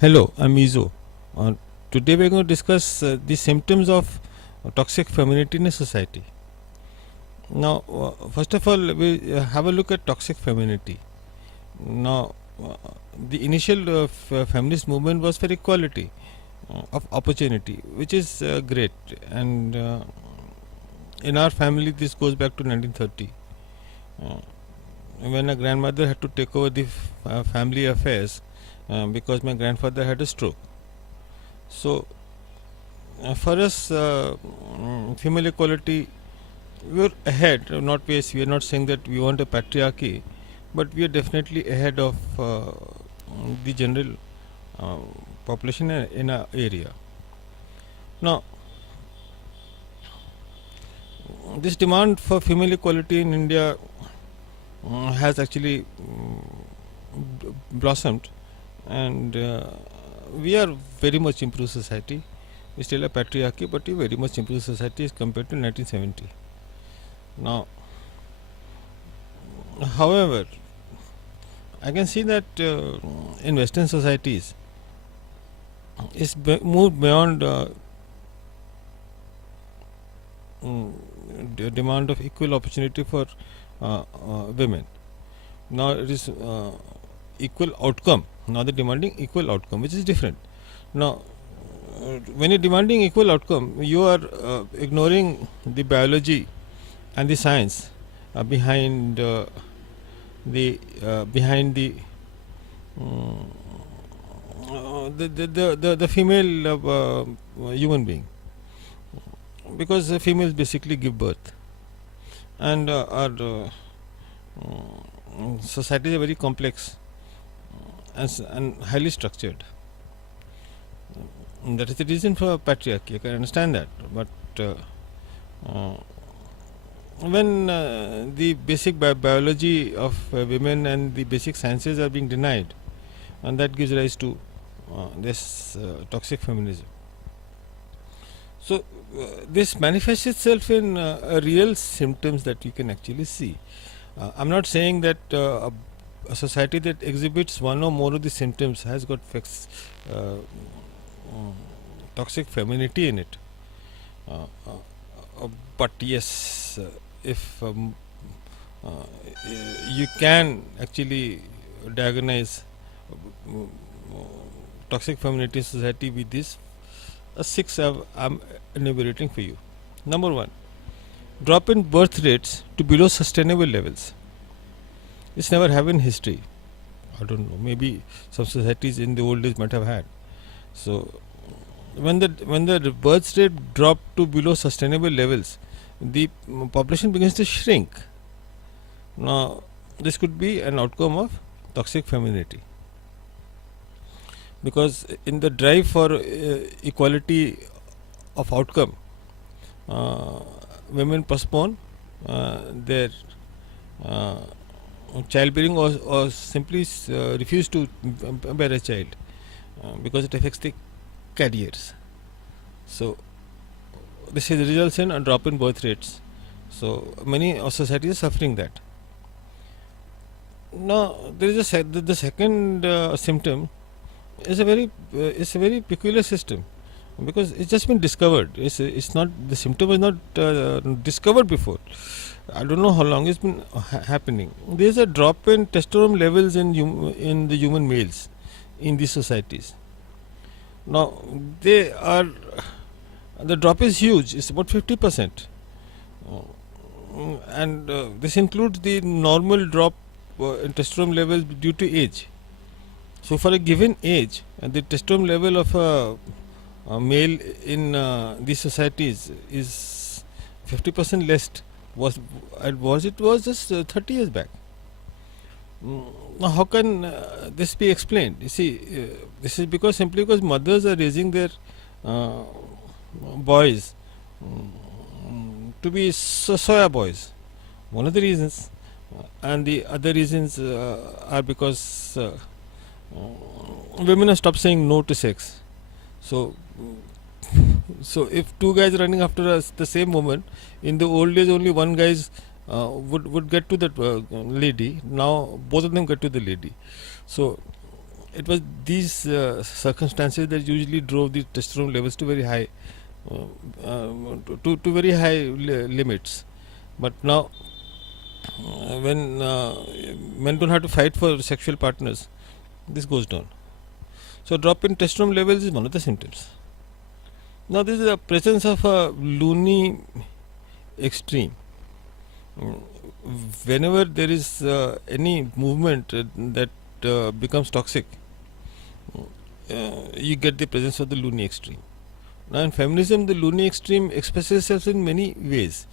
Hello, I'm Izo. Today we're going to discuss the symptoms of toxic femininity in a society. Now, first of all, we have a look at toxic femininity. Now, the initial feminist movement was for equality of opportunity, which is great. And in our family, this goes back to 1930, uh, when a grandmother had to take over the family affairs because my grandfather had a stroke. So, for us, female equality, we're ahead. We are not saying that we want a patriarchy, but we are definitely ahead of the general uh, population in our area. Now, this demand for female equality in India has actually blossomed, and we are very much improved society. We still have patriarchy, but we very much improved society as compared to 1970. Now, however, I can see that in Western societies, it's moved beyond demand of equal opportunity for women. Now it is equal outcome. Now they're demanding equal outcome, which is different. Now, when you're demanding equal outcome, you are ignoring the biology and the science behind um, the female human being, because the females basically give birth, and our society is very complex and highly structured. That is the reason for patriarchy. I can understand that, but uh, when the basic biology of women and the basic sciences are being denied, and that gives rise to this toxic feminism. So this manifests itself in real symptoms that we can actually see. I'm not saying that a society that exhibits one or more of the symptoms has got uh, toxic femininity in it. Uh, but yes, if uh, you can actually diagnose uh, toxic femininity in society with this six I'm enumerating for you. Number one, drop in birth rates to below sustainable levels. It's never happened in history. I don't know. Maybe some societies in the old days might have had. So when the birth rate dropped to below sustainable levels, the population begins to shrink. Now, this could be an outcome of toxic femininity, because in the drive for equality of outcome, uh, women postpone their uh, childbearing, or simply refuse to bear a child because it affects the careers. So this is results in a drop in birth rates. So many of societies are suffering that. Now there is the second symptom is a very peculiar system, because it's just been discovered. It's not, the symptom was not discovered before. I don't know how long it's been happening. There is a drop in testosterone levels in the human males in these societies. Now they are the drop is huge. It's about 50%, and this includes the normal drop in testosterone levels due to age. So for a given age, the testosterone level of a male in these societies is 50% less. Was just 30 years back. Now how can this be explained? You see, this is simply because mothers are raising their uh, boys to be soya boys. One of the reasons, and the other reasons are because women have stopped saying no to sex. So, if two guys running after the same woman, in the old days only one guy's would get to that lady. Now both of them get to the lady. So it was these circumstances that usually drove the testosterone levels to very high, to very high limits. But now, when men don't have to fight for sexual partners, this goes down. So drop in testosterone levels is one of the symptoms. Now this is the presence of a loony extreme. Whenever there is any movement that becomes toxic, you get the presence of the loony extreme. Now in feminism, the loony extreme expresses itself in many ways.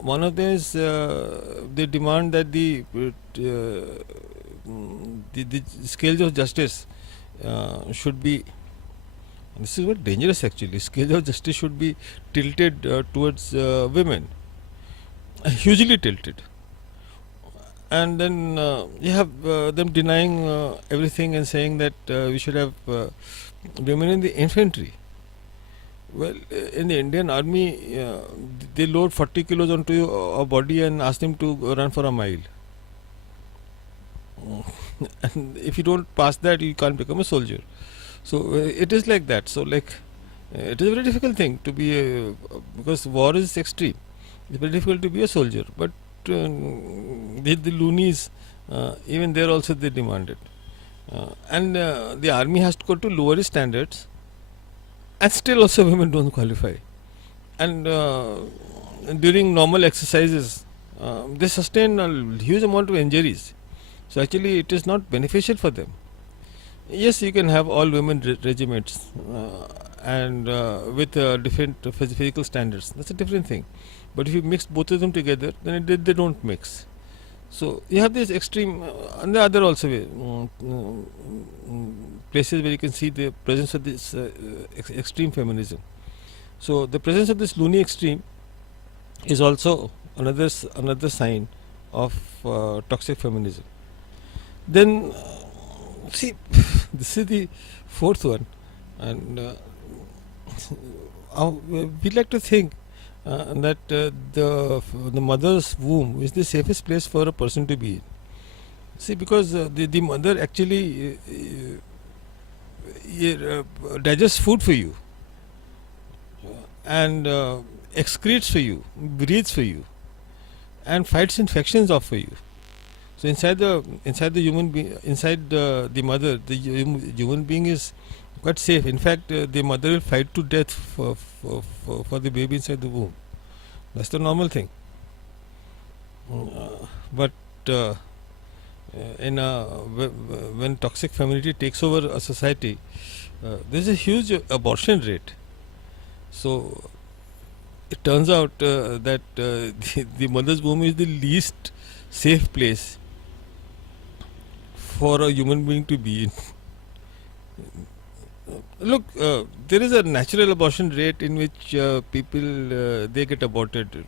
One of them is they demand that the scales of justice should be, this is very dangerous actually, scales of justice should be tilted towards women, hugely tilted. And then you have them denying everything and saying that we should have women in the infantry. Well, in the Indian army, they load 40 kilos onto a body and ask them to run for a mile. And if you don't pass that, you can't become a soldier. So it is like that. So it is a very difficult thing to be because war is extreme. It's very difficult to be a soldier. But the loonies, even there also they demand it. And the army has to go to lower standards, and still also women don't qualify. And during normal exercises, they sustain a huge amount of injuries. So actually it is not beneficial for them. Yes, you can have all women regiments and with different physical standards. That's a different thing. But if you mix both of them together, then they don't mix. So you have this extreme, and the other also places where you can see the presence of this extreme feminism. So the presence of this loony extreme is also another sign of toxic feminism. Then see, this is the fourth one, and we like to think that the mother's womb is the safest place for a person to be in. See, because the mother actually digests food for you, and excretes for you, breathes for you, and fights infections off for you. So inside the human being, inside the mother, the human being is quite safe. In fact, the mother will fight to death for the baby inside the womb. That's the normal thing. But when toxic femininity takes over a society, there is a huge abortion rate. So it turns out that the mother's womb is the least safe place for a human being to be in. Look, there is a natural abortion rate in which people they get aborted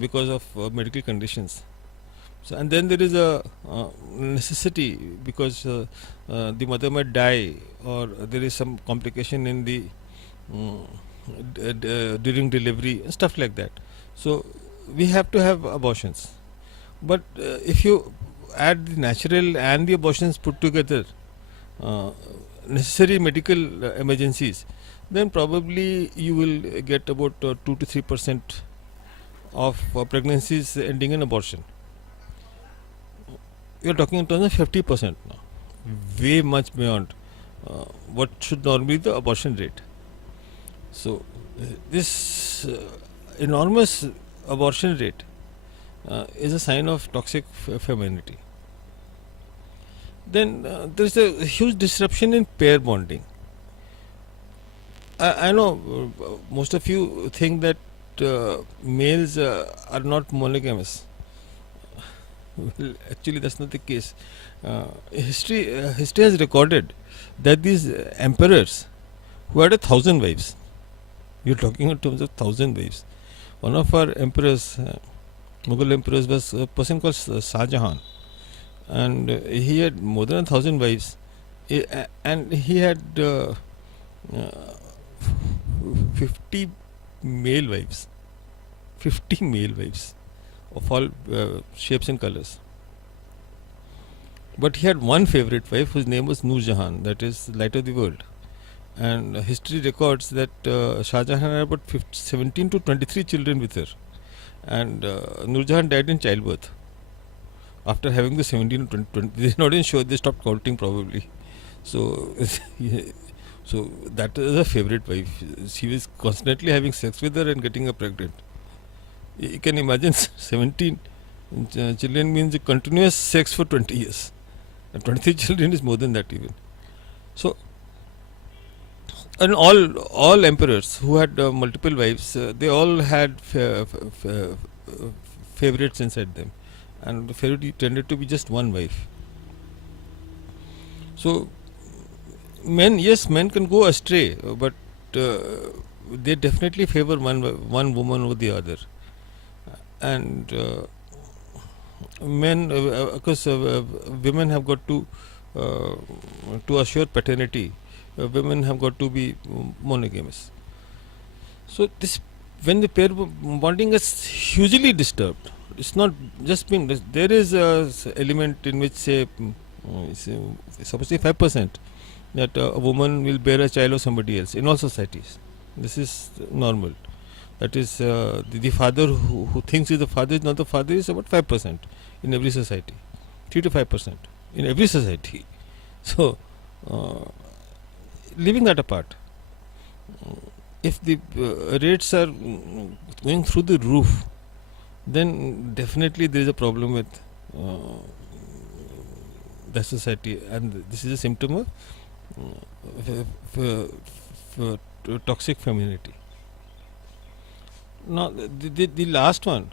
because of medical conditions. So, and then there is a necessity because the mother might die, or there is some complication in the during delivery and stuff like that. So we have to have abortions. But if you add the natural and the abortions put together, necessary medical emergencies, then probably you will get about 2 to 3% of pregnancies ending in abortion. You are talking in terms of 50% now, way much beyond what should normally be the abortion rate. So this enormous abortion rate is a sign of toxic femininity. Then there is a huge disruption in pair bonding. I know most of you think that males are not monogamous. Well, actually, that's not the case. History has recorded that these emperors who had 1,000 wives, you're talking in terms of 1,000 wives. One of our emperors, Mughal emperors, was a person called Shah Jahan, and he had more than 1,000 wives, and he had 50 male wives, 50 male wives of all shapes and colors. But he had one favorite wife whose name was Noor Jahan, that is light of the world. And history records that Shah Jahan had about 17 to 23 children with her. And Noor Jahan died in childbirth. After having the 17 to 20, they're not even sure, they stopped counting probably. So, so that is a favorite wife. She was constantly having sex with her and getting her pregnant. You can imagine 17 children means a continuous sex for 20 years. And 23 children is more than that even. So, and all emperors who had multiple wives, they all had favorites inside them, and the favorite tended to be just one wife. So, men can go astray, but they definitely favor one woman over the other, and men, because women have got to assure paternity, women have got to be monogamous. So this, when the pair bonding is hugely disturbed, it's not just being there is a element in which say, suppose 5% that a woman will bear a child of somebody else in all societies. This is normal. That is the father who thinks is the father is not the father is about 5% in every society, 3 to 5% in every society. So, leaving that apart, if the rates are going through the roof, then definitely there is a problem with the society, and this is a symptom of toxic femininity. Now, the last one,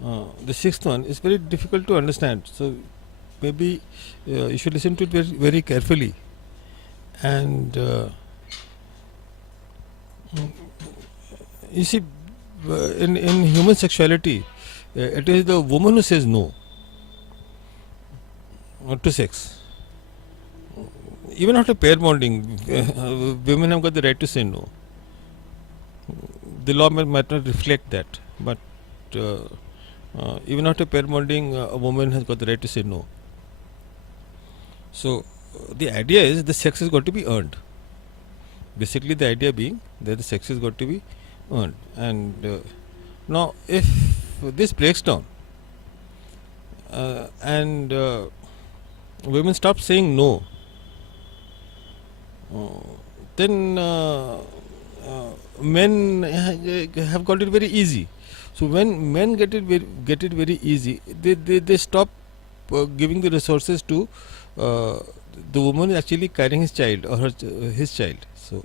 the sixth one, is very difficult to understand. So, maybe you should listen to it very, very carefully. And you see, in human sexuality, it is the woman who says no to sex. Even after pair bonding, women have got the right to say no. The law might not reflect that, but even after pair bonding, a woman has got the right to say no. So, the idea is the sex has got to be earned. Basically, the idea being that the sex has got to be earned. And now, if this breaks down and women stop saying no, then men have got it very easy. So when men get it very easy, they stop giving the resources to the woman actually carrying his child or his child. So,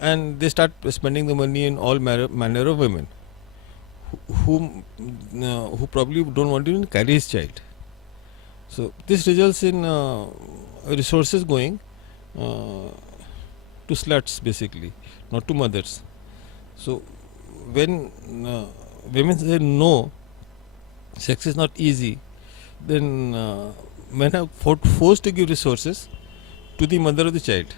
and they start spending the money in all manner of women who probably don't want to even carry his child. So this results in resources going to sluts, basically, not to mothers. So when women say no, sex is not easy, then men are forced to give resources to the mother of the child.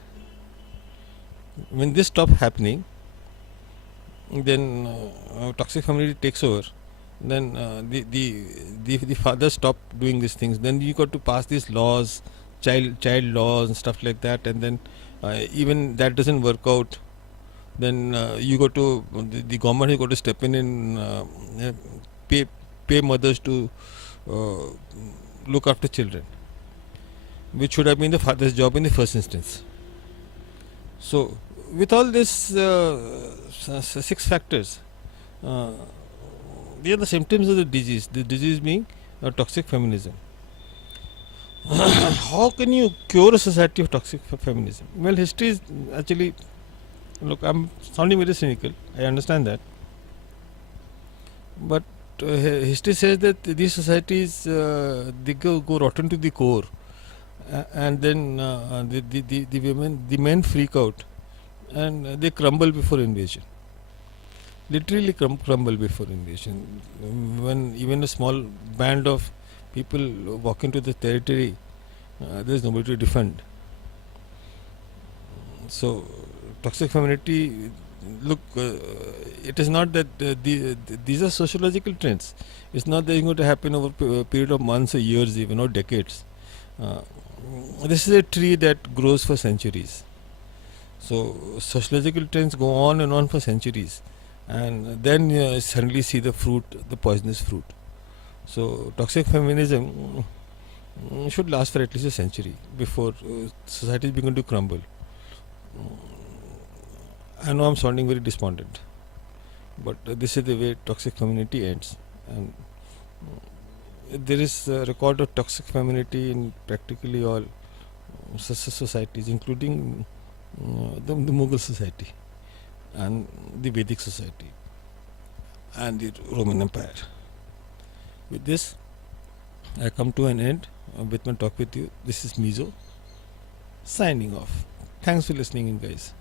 When this stops happening, then toxic family takes over. Then the father stop doing these things. Then you got to pass these laws, child laws and stuff like that, and then even that doesn't work out. Then you got to the government has got to step in and pay mothers to look after children, which should have been the father's job in the first instance. So, with all this 6 factors, they are the symptoms of the disease. The disease being toxic feminism. How can you cure a society of toxic feminism? Well, history is actually, look, I'm sounding very cynical, I understand that, but history says that these societies they go rotten to the core, and then the men freak out and they crumble before invasion. Literally crumble before invasion. When even a small band of people walk into the territory, there is nobody to defend. So, toxic femininity look, it is not that these are sociological trends. It's not that it's going to happen over a period of months or years, even or decades. Uh, this is a tree that grows for centuries. So sociological trends go on and on for centuries, and then suddenly see the fruit, the poisonous fruit. So toxic feminism should last for at least a century before societies begin to crumble. I know I'm sounding very despondent, but this is the way toxic femininity ends. And there is a record of toxic femininity in practically all societies, including the Mughal society and the Vedic society and the Roman Empire. With this, I come to an end with my talk with you. This is Mizo signing off. Thanks for listening in, guys.